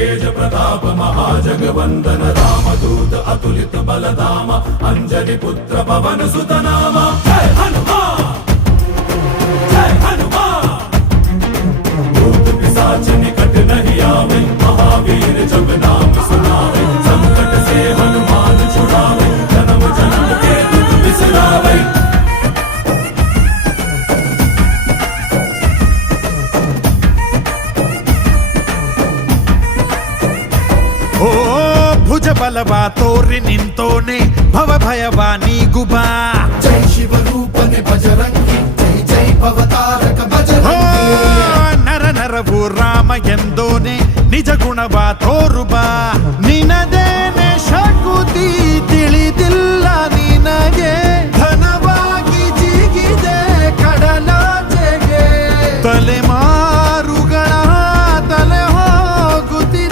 तेज प्रताप महाजगवंदन रामदूत अतुलित बलधाम अंजलि पुत्र पवन सुत नाम जय हनुमान जय हनुमान। भूत पिशाच निकट नहीं आवे महावीर जब नाम सुनावे संकट से हनुमान छुड़ावे जन्म जन्म के दुख बिसरावे। ಓ ಭುಜ ಬಲವ ತೋರಿ ನಿಂತೋನೆ ಭವ ಭಯವ ನೀಗುಬಾ ಜೈ ಶಿವ ರೂಪನೆ ಬಜರಂಗಿ ಜೈ ಜೈ ಭವತಾರಕ ಬಜರಂಗಿ ನರ ನರವು ರಾಮ ಎಂದೋನೆ ನಿಜ ಗುಣವ ತೋರುಬಾ ನಿನದೇ